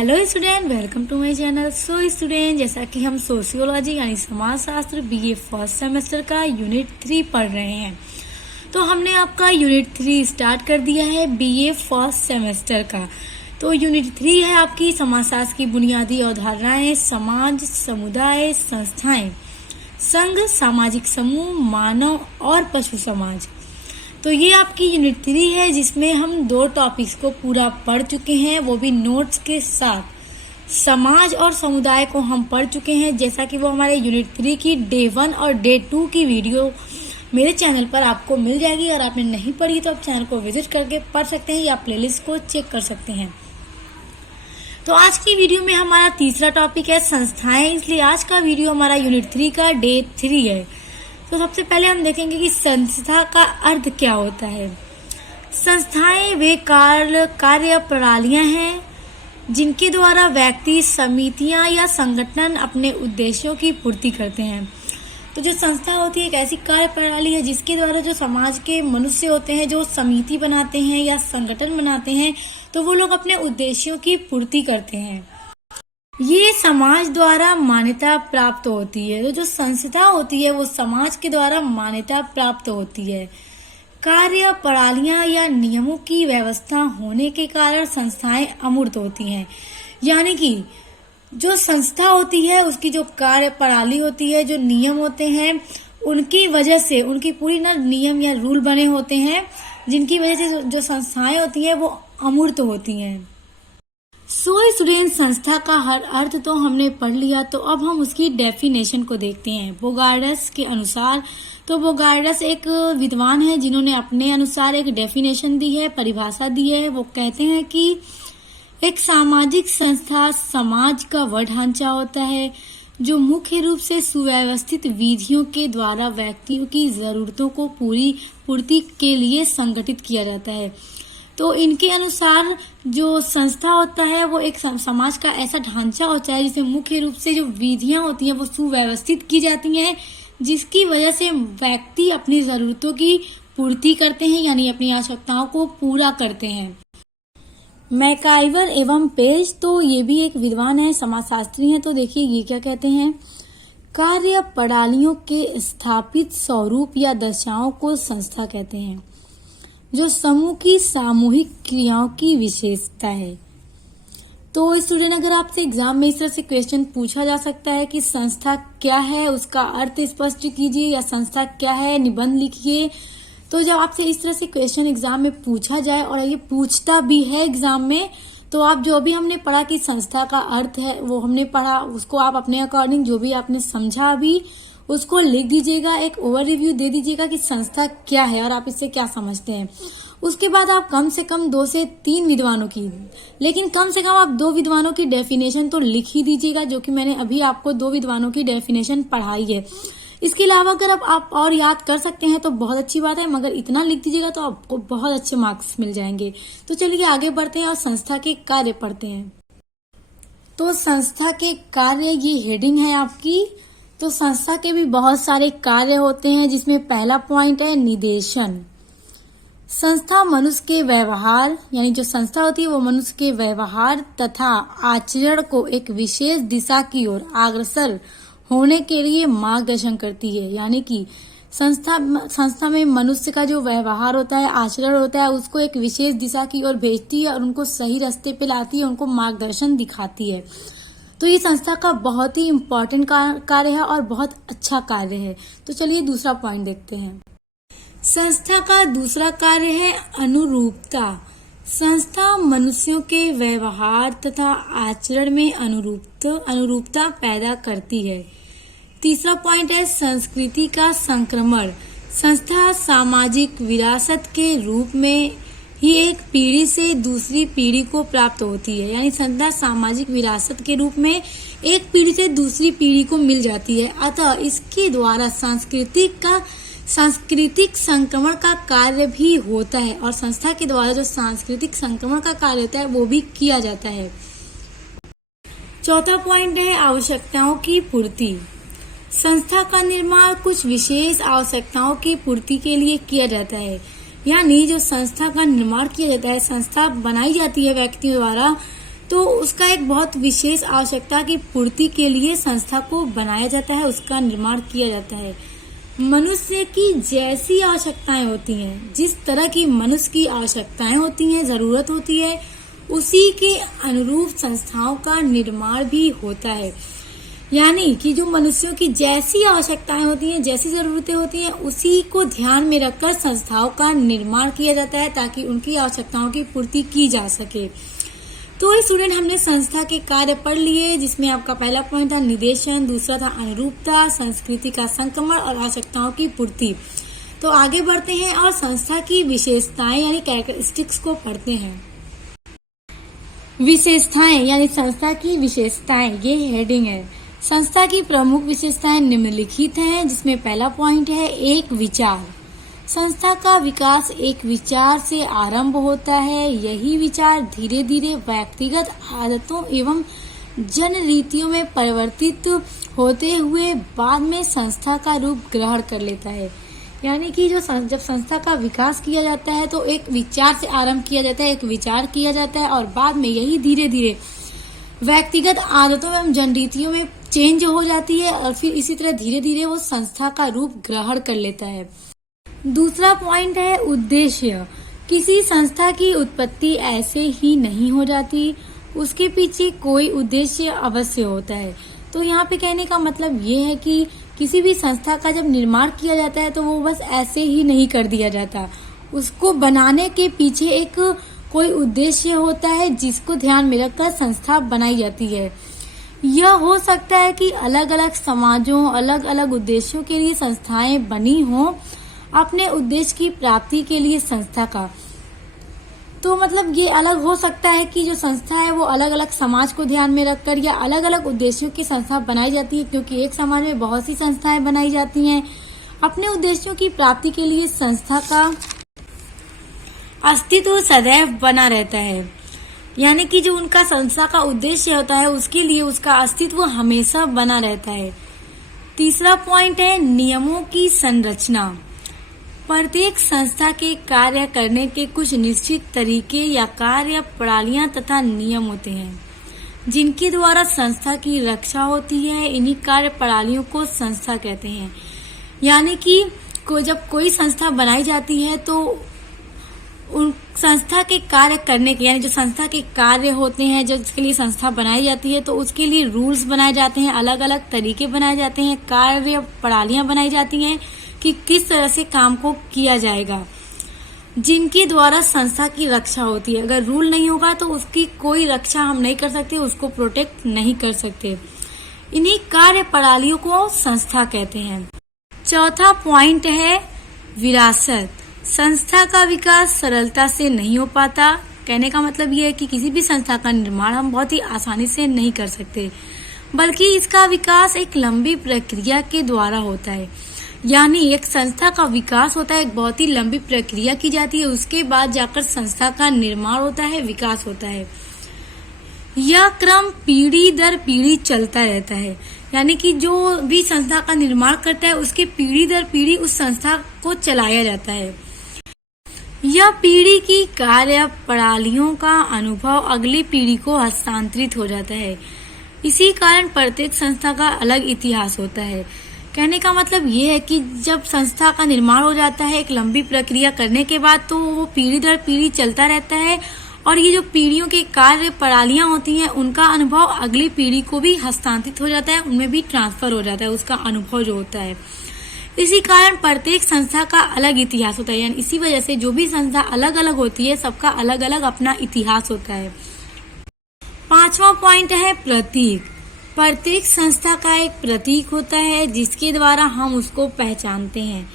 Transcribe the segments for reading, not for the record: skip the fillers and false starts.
Hello student, welcome to my channel. So student, जैसा कि हम सोशियोलॉजी यानी समाज शास्त्र बीए फर्स्ट सेमेस्टर का यूनिट 3 पढ़ रहे हैं, तो हमने आपका यूनिट 3 स्टार्ट कर दिया है बीए फर्स्ट सेमेस्टर का। तो यूनिट 3 है आपकी समाजशास्त्र की बुनियादी अवधारणाएं, समाज, समुदाय, संस्थाएं, संघ, सामाजिक समूह, मानव और पशु समाज। तो ये आपकी यूनिट 3 है जिसमें हम 2 टॉपिक्स को पूरा पढ़ चुके हैं, वो भी नोट्स के साथ। समाज और समुदाय को हम पढ़ चुके हैं, जैसा कि वो हमारे यूनिट 3 की डे 1 और डे 2 की वीडियो मेरे चैनल पर आपको मिल जाएगी। अगर आपने नहीं पढ़ी तो आप चैनल को विजिट करके पढ़ सकते हैं या प्लेलिस्ट को चेक कर सकते हैं। तो आज की वीडियो में हमारा तीसरा टॉपिक है संस्थाएं, इसलिए आज का वीडियो हमारा यूनिट 3 का डे 3 है। तो सबसे पहले हम देखेंगे कि संस्था का अर्थ क्या होता है। संस्थाएं वे कार्य प्रणालियां हैं जिनके द्वारा व्यक्ति, समितियां या संगठन अपने उद्देश्यों की पूर्ति करते हैं। तो जो संस्था होती है एक ऐसी कार्य प्रणाली है जिसके द्वारा जो समाज के मनुष्य होते हैं, जो समिति बनाते हैं या संगठन बनाते हैं, तो वो लोग अपने उद्देश्यों की पूर्ति करते हैं। ये समाज द्वारा मान्यता प्राप्त होती है। तो जो संस्था होती है वो समाज के द्वारा मान्यता प्राप्त होती है। कार्य प्रणालियां या नियमों की व्यवस्था होने के कारण संस्थाएं अमूर्त होती हैं। यानी कि जो संस्था होती है उसकी जो कार्य प्रणाली होती है, जो नियम होते हैं, उनकी वजह से उनकी पूरी नियम या रूल बने होते हैं, जिनकी वजह से जो संस्थाएं होती हैं वो अमूर्त होती हैं। सो स्टूडेंट, संस्था का हर अर्थ तो हमने पढ़ लिया, तो अब हम उसकी डेफिनेशन को देखते हैं। बोगार्डस के अनुसार, तो बोगार्डस एक विद्वान है जिन्होंने अपने अनुसार एक डेफिनेशन दी है, परिभाषा दी है। वो कहते हैं कि एक सामाजिक संस्था समाज का वह ढांचा होता है जो मुख्य रूप से सुव्यवस्थित विधियों के द्वारा व्यक्तियों की जरूरतों को पूर्ति के लिए संगठित किया जाता है। तो इनके अनुसार जो संस्था होता है वो एक समाज का ऐसा ढांचा होता है जिसमें मुख्य रूप से जो विधियां होती हैं वो सुव्यवस्थित की जाती हैं, जिसकी वजह से व्यक्ति अपनी जरूरतों की पूर्ति करते हैं, यानी अपनी आवश्यकताओं को पूरा करते हैं। मैकाइवर एवं पेज, तो ये भी एक विद्वान है, समाजशास्त्री हैं। तो देखिए ये क्या कहते हैं, कार्य प्रणालियों के स्थापित स्वरूप या दशाओं को संस्था कहते हैं, जो समूह की सामूहिक क्रियाओं की विशेषता है। तो स्टूडेंट, अगर आपसे एग्जाम में इस तरह से क्वेश्चन पूछा जा सकता है कि संस्था क्या है, उसका अर्थ स्पष्ट कीजिए, या संस्था क्या है निबंध लिखिए। तो जब आपसे इस तरह से क्वेश्चन एग्जाम में पूछा जाए, और ये पूछता भी है एग्जाम में, तो आप जो भी हमने पढ़ा कि संस्था का अर्थ है वो हमने पढ़ा, उसको आप अपने अकॉर्डिंग जो भी आपने समझा अभी उसको लिख दीजिएगा, एक ओवर रिव्यू दे दीजिएगा कि संस्था क्या है और आप इससे क्या समझते हैं। उसके बाद आप कम से कम 2 से 3 विद्वानों की, लेकिन कम से कम आप 2 विद्वानों की डेफिनेशन तो लिख ही दीजिएगा, जो कि मैंने अभी आपको 2 विद्वानों की डेफिनेशन पढ़ाई है। इसके अलावा अगर आप और याद कर सकते हैं तो बहुत अच्छी बात है, मगर इतना लिख दीजिएगा तो आपको बहुत अच्छे मार्क्स मिल जाएंगे। तो चलिए आगे बढ़ते हैं और संस्था के कार्य पढ़ते हैं। तो संस्था के कार्य, ये हेडिंग है आपकी। तो संस्था के भी बहुत सारे कार्य होते हैं, जिसमें पहला पॉइंट है निदेशन। संस्था मनुष्य के व्यवहार, यानी जो संस्था होती है वो मनुष्य के व्यवहार तथा आचरण को एक विशेष दिशा की ओर अग्रसर होने के लिए मार्गदर्शन करती है। यानी कि संस्था में मनुष्य का जो व्यवहार होता है, आचरण होता है, उसको एक विशेष दिशा की ओर भेजती है और उनको सही रास्ते पे लाती है, उनको मार्गदर्शन दिखाती है। तो ये संस्था का बहुत ही इम्पोर्टेंट कार्य है और बहुत अच्छा कार्य है। तो चलिए दूसरा पॉइंट देखते हैं। संस्था का दूसरा कार्य है अनुरूपता। संस्था मनुष्यों के व्यवहार तथा आचरण में अनुरूपता पैदा करती है। तीसरा पॉइंट है संस्कृति का संक्रमण। संस्था सामाजिक विरासत के रूप में ही एक पीढ़ी से दूसरी पीढ़ी को प्राप्त होती है। यानी संस्था सामाजिक विरासत के रूप में एक पीढ़ी से दूसरी पीढ़ी को मिल जाती है, अतः इसके द्वारा सांस्कृतिक संक्रमण का कार्य भी होता है, और संस्था के द्वारा जो सांस्कृतिक संक्रमण का कार्य होता है वो भी किया जाता है। चौथा पॉइंट है आवश्यकताओं की पूर्ति। संस्था का निर्माण कुछ विशेष आवश्यकताओं की पूर्ति के लिए किया जाता है। यानी जो संस्था का निर्माण किया जाता है, संस्था बनाई जाती है व्यक्तियों द्वारा, तो उसका एक बहुत विशेष आवश्यकता की पूर्ति के लिए संस्था को बनाया जाता है, उसका निर्माण किया जाता है। मनुष्य की जैसी आवश्यकताएं होती हैं, जिस तरह की मनुष्य की आवश्यकताएं होती हैं, जरूरत होती है, उसी के अनुरूप संस्थाओं का निर्माण भी होता है। यानी कि जो मनुष्यों की जैसी आवश्यकताएं होती हैं, जैसी जरूरतें होती हैं, उसी को ध्यान में रखकर संस्थाओं का निर्माण किया जाता है ताकि उनकी आवश्यकताओं की पूर्ति की जा सके। तो स्टूडेंट, हमने संस्था के कार्य पढ़ लिए, जिसमें आपका पहला पॉइंट था निदेशन, दूसरा था अनुरूपता, संस्कृति का संक्रमण और आवश्यकताओं की पूर्ति। तो आगे बढ़ते हैं और संस्था की विशेषताएं यानी कैरेक्टरिस्टिक्स को पढ़ते हैं। विशेषताएं यानी संस्था की विशेषताएं, ये हेडिंग है। संस्था की प्रमुख विशेषताएं निम्नलिखित हैं, जिसमें पहला पॉइंट है एक विचार। संस्था का विकास एक विचार से आरंभ होता है। यही विचार धीरे धीरे व्यक्तिगत आदतों एवं जन रीतियों में परिवर्तित होते हुए बाद में संस्था का रूप ग्रहण कर लेता है। यानी कि जब संस्था का विकास किया जाता है तो एक विचार से आरंभ किया जाता है, एक विचार किया जाता है और बाद में यही धीरे धीरे व्यक्तिगत आदतों एवं जनरीतियों में चेंज हो जाती है और फिर इसी तरह धीरे धीरे वो संस्था का रूप ग्रहण कर लेता है। दूसरा पॉइंट है उद्देश्य। किसी संस्था की उत्पत्ति ऐसे ही नहीं हो जाती, उसके पीछे कोई उद्देश्य अवश्य होता है। तो यहाँ पे कहने का मतलब ये है कि किसी भी संस्था का जब निर्माण किया जाता है तो वो बस ऐसे ही नहीं कर दिया जाता, उसको बनाने के पीछे एक कोई उद्देश्य होता है जिसको ध्यान में रखकर संस्था बनाई जाती है। यह हो सकता है कि अलग अलग समाजों, अलग अलग उद्देश्यों के लिए संस्थाएं बनी हों, अपने उद्देश्य की प्राप्ति के लिए संस्था का। तो मतलब ये अलग हो सकता है कि जो संस्था है वो अलग अलग समाज को ध्यान में रखकर या अलग अलग उद्देश्यों की संस्था बनाई जाती है, क्योंकि एक समाज में बहुत सी संस्थाएं बनाई जाती हैं। अपने उद्देश्यों की प्राप्ति के लिए संस्था का अस्तित्व सदैव बना रहता है। यानी कि जो उनका संस्था का उद्देश्य होता है उसके लिए उसका अस्तित्व हमेशा बना रहता है। तीसरा पॉइंट है नियमों की संरचना। प्रत्येक संस्था के कार्य करने के कुछ निश्चित तरीके या कार्य प्रणालियां तथा नियम होते हैं जिनके द्वारा संस्था की रक्षा होती है। इन्हीं कार्य प्रणालियों को संस्था कहते हैं। यानी कि जब कोई संस्था बनाई जाती है तो उन संस्था के कार्य करने के, यानी जो संस्था के कार्य होते हैं, जो जिसके लिए संस्था बनाई जाती है तो उसके लिए रूल्स बनाए जाते हैं, अलग अलग तरीके बनाए जाते हैं, कार्य प्रणालियां बनाई जाती हैं कि किस तरह से काम को किया जाएगा, जिनके द्वारा संस्था की रक्षा होती है। अगर रूल नहीं होगा तो उसकी कोई रक्षा हम नहीं कर सकते, उसको प्रोटेक्ट नहीं कर सकते। इन्हीं कार्य प्रणालियों को संस्था कहते हैं। चौथा पॉइंट है विरासत। संस्था का विकास सरलता से नहीं हो पाता। कहने का मतलब ये है कि किसी भी संस्था का निर्माण हम बहुत ही आसानी से नहीं कर सकते, बल्कि इसका विकास एक लंबी प्रक्रिया के द्वारा होता है। यानी एक संस्था का विकास होता है, एक बहुत ही लंबी प्रक्रिया की जाती है, उसके बाद जाकर संस्था का निर्माण होता है, विकास होता है। यह क्रम पीढ़ी दर पीढ़ी चलता रहता है। यानी कि जो भी संस्था का निर्माण करता है उसके पीढ़ी दर पीढ़ी उस संस्था को चलाया जाता है। यह पीढ़ी की कार्य प्रणालियों का अनुभव अगली पीढ़ी को हस्तांतरित हो जाता है। इसी कारण प्रत्येक संस्था का अलग इतिहास होता है। कहने का मतलब ये है कि जब संस्था का निर्माण हो जाता है एक लंबी प्रक्रिया करने के बाद, तो वो पीढ़ी दर पीढ़ी चलता रहता है और ये जो पीढ़ियों के कार्य प्रणालियां होती हैं उनका अनुभव अगली पीढ़ी को भी हस्तांतरित हो जाता है, उनमें भी ट्रांसफर हो जाता है उसका अनुभव जो होता है। इसी कारण प्रत्येक संस्था का अलग इतिहास होता है। यानी इसी वजह से जो भी संस्था अलग अलग होती है सबका अलग अलग अपना इतिहास होता है। पांचवा पॉइंट है प्रतीक। प्रत्येक संस्था का एक प्रतीक होता है जिसके द्वारा हम उसको पहचानते हैं।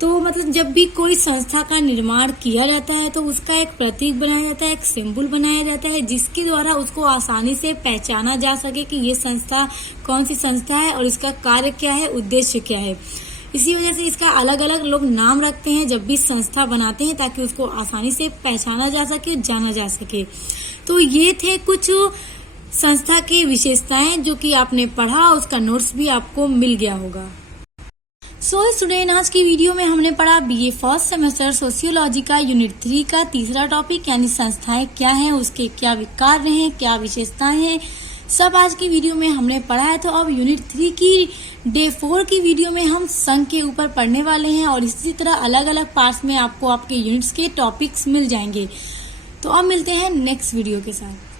तो मतलब जब भी कोई संस्था का निर्माण किया जाता है तो उसका एक प्रतीक बनाया जाता है, एक सिंबल बनाया जाता है जिसके द्वारा उसको आसानी से पहचाना जा सके कि ये संस्था कौन सी संस्था है और इसका कार्य क्या है, उद्देश्य क्या है। इसी वजह से इसका अलग अलग लोग नाम रखते हैं जब भी संस्था बनाते हैं, ताकि उसको आसानी से पहचाना जा सके, जाना जा सके। तो ये थे कुछ संस्था की विशेषताएं जो कि आपने पढ़ा, उसका नोट्स भी आपको मिल गया होगा। सो स्टूडेंट, आज की वीडियो में हमने पढ़ा बीए फर्स्ट सेमेस्टर सोशियोलॉजी का यूनिट 3 का तीसरा टॉपिक यानी संस्थाएं क्या हैं, उसके क्या कार्य हैं, क्या विशेषताएं हैं, सब आज की वीडियो में हमने पढ़ा है। तो अब यूनिट 3 की डे 4 की वीडियो में हम संघ के ऊपर पढ़ने वाले हैं और इसी तरह अलग अलग पार्ट्स में आपको आपके यूनिट्स के टॉपिक्स मिल जाएंगे। तो अब मिलते हैं नेक्स्ट वीडियो के साथ।